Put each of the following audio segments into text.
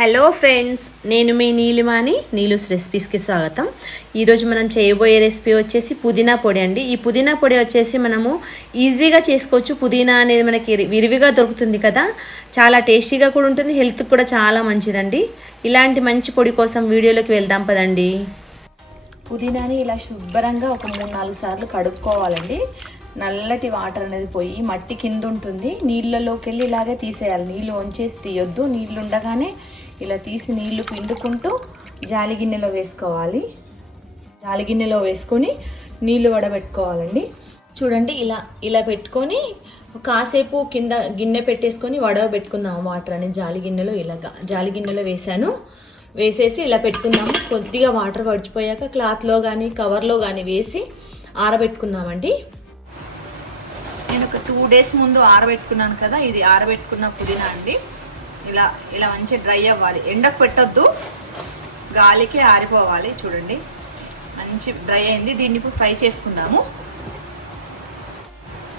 Hello friends నేను మీ నీలిమాని నీలుస్ రెసిపీస్కి స్వాగతం. ఈరోజు మనం చేయబోయే రెసిపీ వచ్చేసి పుదీనా పొడి అండి. ఈ పుదీనా పొడి వచ్చేసి మనము ఈజీగా చేసుకోవచ్చు. పుదీనా అనేది మనకి విరివిగా దొరుకుతుంది కదా. చాలా టేస్టీగా కూడా ఉంటుంది. హెల్త్కి కూడా చాలా మంచిదండి. ఇలాంటి మంచి పొడి కోసం వీడియోలోకి వెళ్దాం పదండి. పుదీనాని ఇలా శుభ్రంగా ఒక మూడు నాలుగు సార్లు కడుక్కోవాలండి. నల్లటి వాటర్ అనేది పోయి మట్టి కింద ఉంటుంది. నీళ్ళలోకి వెళ్ళి ఇలాగే తీసేయాలి. నీళ్ళు వంచేసి తీయొద్దు. నీళ్ళు ఉండగానే ఇలా తీసి నీళ్ళు పిండుకుంటూ జాలి గిన్నెలో వేసుకోవాలి. జాలి గిన్నెలో వేసుకొని నీళ్ళు వడబెట్టుకోవాలండి. చూడండి ఇలా ఇలా పెట్టుకొని కాసేపు కింద గిన్నె పెట్టేసుకొని వడబెట్టుకుందాం వాటర్ అని జాలి గిన్నెలో ఇలాగా. జాలి గిన్నెలో వేసాను వేసేసి ఇలా పెట్టుకుందాము. కొద్దిగా వాటర్ వడిచిపోయాక క్లాత్లో కానీ కవర్లో కానీ వేసి ఆరబెట్టుకుందామండి. నేను ఒక టూ డేస్ ముందు ఆరబెట్టుకున్నాను కదా ఇది ఆరబెట్టుకున్న పుదీనా అండి. ఇలా ఇలా మంచిగా డ్రై అవ్వాలి. ఎండకు పెట్టొద్దు గాలికే ఆరిపోవాలి చూడండి. మంచి డ్రై అయింది. దీన్ని ఇప్పుడు ఫ్రై చేసుకుందాము.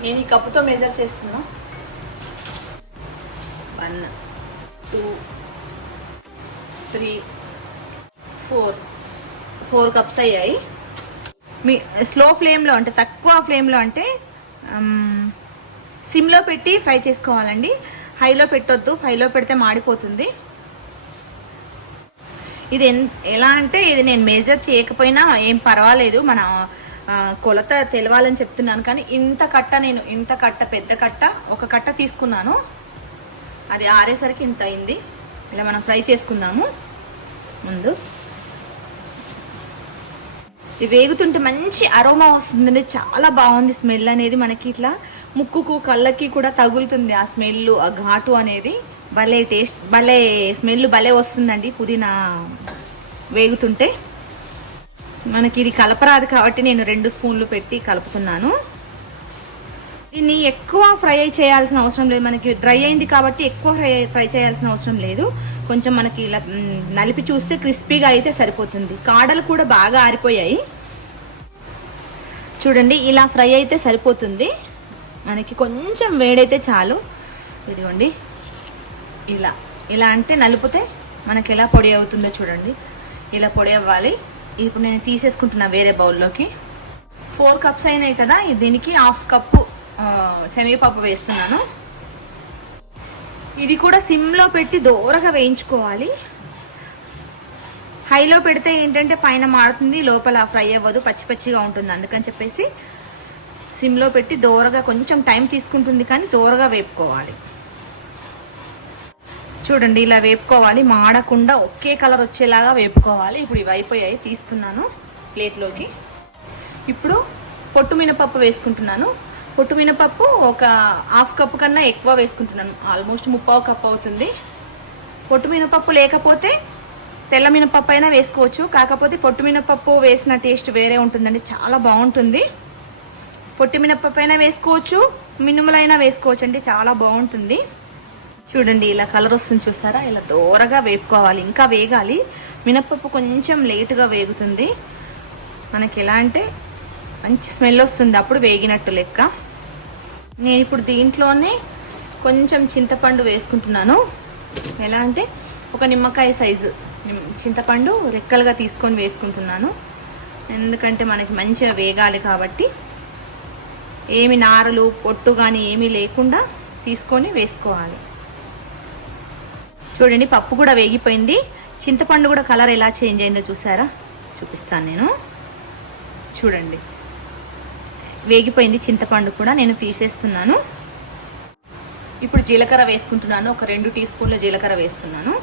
నేను ఈ కప్పుతో మెజర్ చేస్తున్నా. One two three four. Four cups అయ్యాయి. మీ స్లో ఫ్లేమ్లో అంటే తక్కువ ఫ్లేమ్లో అంటే సిమ్లో పెట్టి ఫ్రై చేసుకోవాలండి. హైలో పెట్టొద్దు. హైలో పెడితే మాడిపోతుంది. ఇది ఎన్ ఎలా అంటే ఇది నేను మేజర్ చేయకపోయినా ఏం పర్వాలేదు. మన కొలత తెలవాలని చెప్తున్నాను. కానీ ఇంత కట్ట నేను ఇంత కట్ట పెద్ద కట్ట ఒక కట్ట తీసుకున్నాను. అది ఆరేసరికి ఇంత అయింది. ఇలా మనం ఫ్రై చేసుకుందాము. ముందు. ఇది వేగుతుంటే మంచి అరోమా వస్తుందండి. చాలా బాగుంది స్మెల్ అనేది మనకి ఇట్లా. ముక్కుకు కళ్ళకి కూడా తగులుతుంది ఆ స్మెల్ ఆ ఘాటు అనేది. భలే టేస్ట్ భలే స్మెల్ భలే వస్తుందండి పుదీనా వేగుతుంటే. మనకి ఇది కలపరాదు కాబట్టి నేను రెండు స్పూన్లు పెట్టి కలుపుతున్నాను. దీన్ని ఎక్కువ ఫ్రై చేయాల్సిన అవసరం లేదు. మనకి డ్రై అయింది కాబట్టి ఎక్కువ ఫ్రై ఫ్రై చేయాల్సిన అవసరం లేదు. కొంచెం మనకి ఇలా నలిపి చూస్తే క్రిస్పీగా అయితే సరిపోతుంది. కాడలు కూడా బాగా ఆరిపోయాయి. చూడండి ఇలా ఫ్రై అయితే సరిపోతుంది. మనకి కొంచెం వేడైతే చాలు. ఇదిగోండి. ఇలా. ఇలా అంటే నలిపితే మనకి ఎలా పొడి అవుతుందో చూడండి. ఇలా పొడి అవ్వాలి. ఇప్పుడు నేను తీసేసుకుంటున్నా వేరే బౌల్లోకి. ఫోర్ కప్స్ అయినాయి కదా దీనికి హాఫ్ కప్పు శనగపప్పు వేస్తున్నాను. ఇది కూడా సిమ్లో పెట్టి దూరగా వేయించుకోవాలి. హైలో పెడితే ఏంటంటే పైన మారుతుంది లోపల ఫ్రై అవ్వదు పచ్చి పచ్చిగా ఉంటుంది అందుకని చెప్పేసి సిమ్లో పెట్టి దూరగా కొంచెం టైం తీసుకుంటుంది కానీ దూరగా వేపుకోవాలి. చూడండి ఇలా వేపుకోవాలి. మాడకుండా ఒకే కలర్ వచ్చేలాగా వేపుకోవాలి. ఇప్పుడు ఇవి అయిపోయాయి తీస్తున్నాను ప్లేట్లోకి. ఇప్పుడు పొట్టు మినపప్పు వేసుకుంటున్నాను. పొట్టు మినపప్పు ఒక హాఫ్ కప్పు కన్నా ఎక్కువ వేసుకుంటున్నాను. ఆల్మోస్ట్ ముప్పావు కప్పు అవుతుంది. పొట్టు మినపప్పు లేకపోతే తెల్ల మినపప్పు అయినా వేసుకోవచ్చు. కాకపోతే పొట్టు మినపప్పు వేసిన టేస్ట్ వేరే ఉంటుందండి. చాలా బాగుంటుంది. పొట్టి మినప్పైన అయినా వేసుకోవచ్చు మినుములైనా వేసుకోవచ్చు అండి చాలా బాగుంటుంది. చూడండి ఇలా కలర్ వస్తుంది చూసారా? ఇలా దూరగా వేపుకోవాలి ఇంకా వేగాలి. మినప్పప్పు కొంచెం లేటుగా వేగుతుంది. మనకి ఎలా అంటే మంచి స్మెల్ వస్తుంది అప్పుడు వేగినట్టు లెక్క. నేను ఇప్పుడు దీంట్లోనే కొంచెం చింతపండు వేసుకుంటున్నాను. ఎలా అంటే ఒక నిమ్మకాయ సైజు చింతపండు రెక్కలుగా తీసుకొని వేసుకుంటున్నాను. ఎందుకంటే మనకి మంచిగా వేగాలి కాబట్టి ఏమి నారలు పొట్టు కానీ ఏమీ లేకుండా తీసుకొని వేసుకోవాలి. చూడండి పప్పు కూడా వేగిపోయింది. చింతపండు కూడా కలర్ ఎలా చేంజ్ అయిందో చూసారా? చూపిస్తాను నేను. చూడండి. వేగిపోయింది చింతపండు కూడా నేను తీసేస్తున్నాను. ఇప్పుడు జీలకర్ర వేసుకుంటున్నాను. ఒక రెండు టీ స్పూన్ల జీలకర్ర వేస్తున్నాను.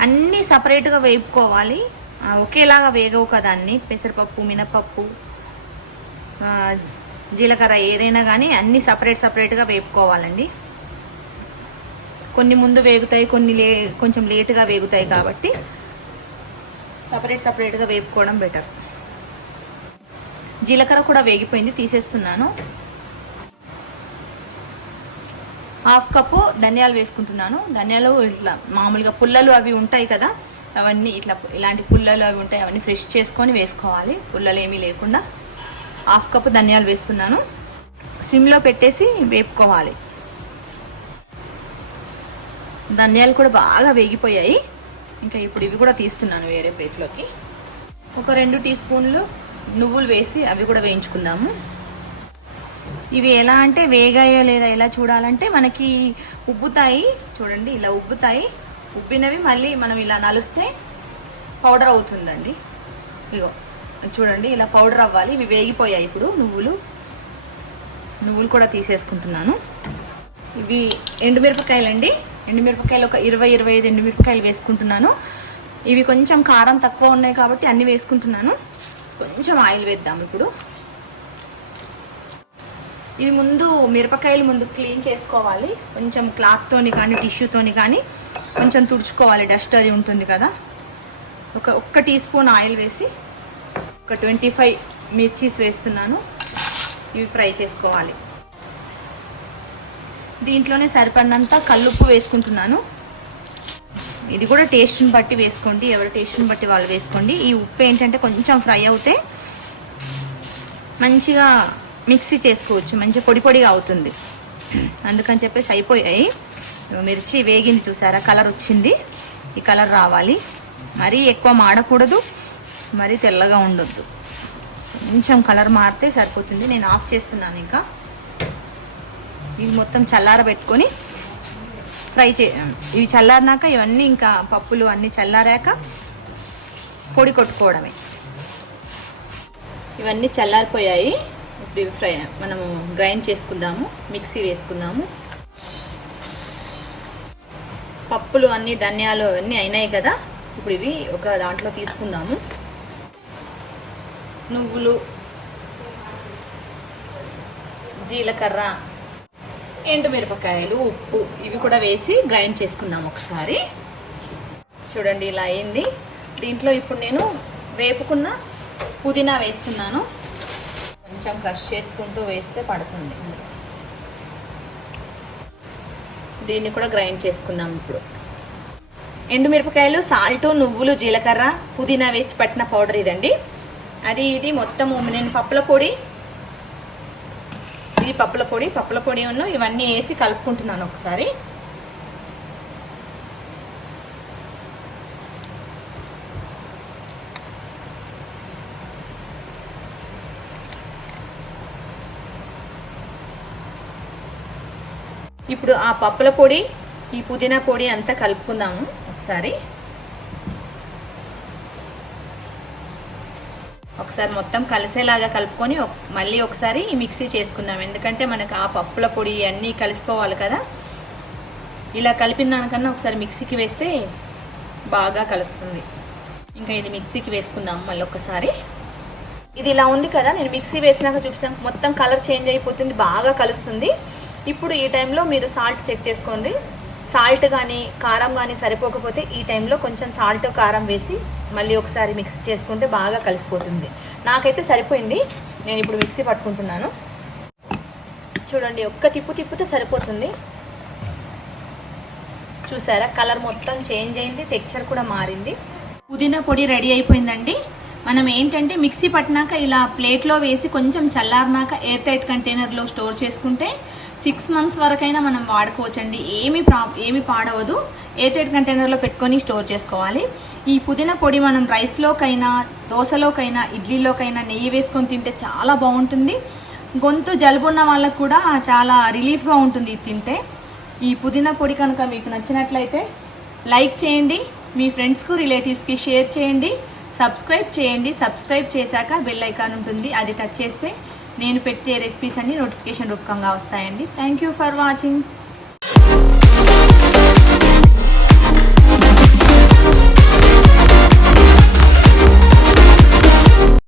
అన్నీ సపరేట్గా వేపుకోవాలి. ఒకేలాగా వేగవు కదా అన్నీ. పెసరపప్పు మినపప్పు జీలకర్ర ఏదైనా కానీ అన్నీ సపరేట్ సపరేట్గా వేపుకోవాలండి. కొన్ని ముందు వేగుతాయి కొన్ని లే కొంచెం లేటుగా వేగుతాయి కాబట్టి సపరేట్ సపరేట్గా వేపుకోవడం బెటర్. జీలకర్ర కూడా వేగిపోయింది తీసేస్తున్నాను. హాఫ్ కప్పు ధనియాలు వేసుకుంటున్నాను. ధనియాలు ఇట్లా మామూలుగా పుల్లలు అవి ఉంటాయి కదా అవన్నీ ఇట్లా ఇలాంటి పుల్లలు అవి ఉంటాయి అవన్నీ ఫ్రెష్ చేసుకొని వేసుకోవాలి. పుల్లలు ఏమీ లేకుండా. హాఫ్ కప్ ధనియాలు వేస్తున్నాను. సిమ్లో పెట్టేసి వేపుకోవాలి. ధనియాలు కూడా బాగా వేగిపోయాయి. ఇంకా ఇప్పుడు ఇవి కూడా తీస్తున్నాను వేరే ప్లేట్లోకి. ఒక రెండు టీ స్పూన్లు నువ్వులు వేసి అవి కూడా వేయించుకుందాము. ఇవి ఎలా అంటే వేగాయో లేదా ఎలా చూడాలంటే మనకి ఉబ్బుతాయి. చూడండి ఇలా ఉబ్బుతాయి. ఉబ్బినవి మళ్ళీ మనం ఇలా నలుస్తే పౌడర్ అవుతుందండి. ఇగో. చూడండి ఇలా పౌడర్ అవ్వాలి. ఇవి వేగిపోయాయి ఇప్పుడు. నువ్వులు నువ్వులు కూడా తీసేసుకుంటున్నాను. ఇవి ఎండుమిరపకాయలు అండి ఎండుమిరపకాయలు ఒక ఇరవై ఇరవై ఐదు ఎండుమిరపకాయలు వేసుకుంటున్నాను. ఇవి కొంచెం కారం తక్కువ ఉన్నాయి కాబట్టి అన్నీ వేసుకుంటున్నాను. కొంచెం ఆయిల్ వేద్దాం ఇప్పుడు. ఇవి ముందు మిరపకాయలు ముందు క్లీన్ చేసుకోవాలి. కొంచెం క్లాత్తోని కానీ టిష్యూతోని కానీ కొంచెం తుడుచుకోవాలి. డస్ట్ అది ఉంటుంది కదా. ఒక ఒక్క టీ స్పూన్ ఆయిల్ వేసి ఒక ట్వంటీ ఫైవ్ మిర్చీస్ వేస్తున్నాను. ఇవి ఫ్రై చేసుకోవాలి. దీంట్లోనే సరిపడినంత కల్లుప్పు వేసుకుంటున్నాను. ఇది కూడా టేస్ట్ని బట్టి వేసుకోండి. ఎవరి టేస్ట్ని బట్టి వాళ్ళు వేసుకోండి. ఈ ఉప్పు ఏంటంటే కొంచెం ఫ్రై అవుతే మంచిగా మిక్సీ చేసుకోవచ్చు. మంచిగా పొడి పొడిగా అవుతుంది. అందుకని చెప్పేసి అయిపోయాయి. మిర్చి వేగింది చూసారా? కలర్ వచ్చింది. ఈ కలర్ రావాలి. మరీ ఎక్కువ మాడకూడదు. మరీ తెల్లగా ఉండొద్దు. కొంచెం కలర్ మారితే సరిపోతుంది. నేను ఆఫ్ చేస్తున్నాను ఇంకా. ఇవి మొత్తం చల్లారబెట్టుకొని ఫ్రై చే ఇవి చల్లారినాక ఇవన్నీ ఇంకా పప్పులు అన్నీ చల్లారాక పొడి కొట్టుకోవడమే. ఇవన్నీ చల్లారిపోయాయి. ఇప్పుడు ఇవి ఫ్రై మనము గ్రైండ్ చేసుకుందాము. మిక్సీ వేసుకుందాము. పప్పులు అన్నీ ధనియాలు అన్నీ అయినాయి కదా. ఇప్పుడు ఇవి ఒక దాంట్లో తీసుకుందాము. నువ్వులు జీలకర్ర ఎండుమిరపకాయలు ఉప్పు ఇవి కూడా వేసి గ్రైండ్ చేసుకుందాం ఒకసారి. చూడండి ఇలా అయింది. దీంట్లో ఇప్పుడు నేను వేపుకున్న పుదీనా వేస్తున్నాను. కొంచెం క్రష్ చేసుకుంటూ వేస్తే పడుతుంది. దీన్ని కూడా గ్రైండ్ చేసుకుందాం ఇప్పుడు. ఎండుమిరపకాయలు సాల్ట్ నువ్వులు జీలకర్ర పుదీనా వేసి పట్టిన పౌడర్ ఇదండి. అది ఇది మొత్తము. నేను పప్పుల పొడి ఇది పప్పుల పొడి పప్పుల పొడి ఉన్న ఇవన్నీ వేసి కలుపుకుంటున్నాను ఒకసారి. ఇప్పుడు ఆ పప్పుల పొడి ఈ పుదీనా పొడి అంతా కలుపుకుందాము ఒకసారి. ఒకసారి మొత్తం కలిసేలాగా కలుపుకొని మళ్ళీ ఒకసారి మిక్సీ చేసుకుందాం. ఎందుకంటే మనకు ఆ పప్పుల పొడి అన్నీ కలిసిపోవాలి కదా. ఇలా కలిపిన దానికన్నా ఒకసారి మిక్సీకి వేస్తే బాగా కలుస్తుంది. ఇంకా ఇది మిక్సీకి వేసుకుందాం మళ్ళీ ఒకసారి ఇది ఇలా ఉంది కదా నేను మిక్సీ వేసినాక చూపిస్తాను. మొత్తం కలర్ చేంజ్ అయిపోతుంది బాగా కలుస్తుంది. ఇప్పుడు ఈ టైంలో మీరు సాల్ట్ చెక్ చేసుకోండి. సాల్ట్ కానీ కారం కానీ సరిపోకపోతే ఈ టైంలో కొంచెం సాల్ట్ కారం వేసి మళ్ళీ ఒకసారి మిక్స్ చేసుకుంటే బాగా కలిసిపోతుంది. నాకైతే సరిపోయింది. నేను ఇప్పుడు మిక్సీ పట్టుకుంటున్నాను. చూడండి ఒక్క తిప్పు తిప్పుతే సరిపోతుంది. చూసారా? కలర్ మొత్తం చేంజ్ అయింది టెక్చర్ కూడా మారింది. పుదీనా పొడి రెడీ అయిపోయిందండి. మనం ఏంటంటే మిక్సీ పట్టినాక ఇలా ప్లేట్లో వేసి కొంచెం చల్లారినాక ఎయిర్ టైట్ కంటైనర్లో స్టోర్ చేసుకుంటే సిక్స్ మంత్స్ వరకైనా మనం వాడుకోవచ్చండి. ఏమి ప్రా ఏమి పాడవదు. ఎయిర్టైట్ కంటైనర్లో పెట్టుకొని స్టోర్ చేసుకోవాలి. ఈ పుదీనా పొడి మనం రైస్లోకైనా దోశలోకైనా ఇడ్లీలోకైనా నెయ్యి వేసుకొని తింటే చాలా బాగుంటుంది. గొంతు జలుబు ఉన్న వాళ్ళకు కూడా చాలా రిలీఫ్గా ఉంటుంది ఇది తింటే. ఈ పుదీనా పొడి కనుక మీకు నచ్చినట్లయితే లైక్ చేయండి. మీ ఫ్రెండ్స్కు రిలేటివ్స్కి షేర్ చేయండి. సబ్స్క్రైబ్ చేయండి. సబ్స్క్రైబ్ చేశాక బెల్ ఐకాన్ ఉంటుంది. అది టచ్ చేస్తే నేను పెట్టే రెసిపీస్ అన్ని నోటిఫికేషన్ రూపకంగా వస్తాయండి. Thank you for watching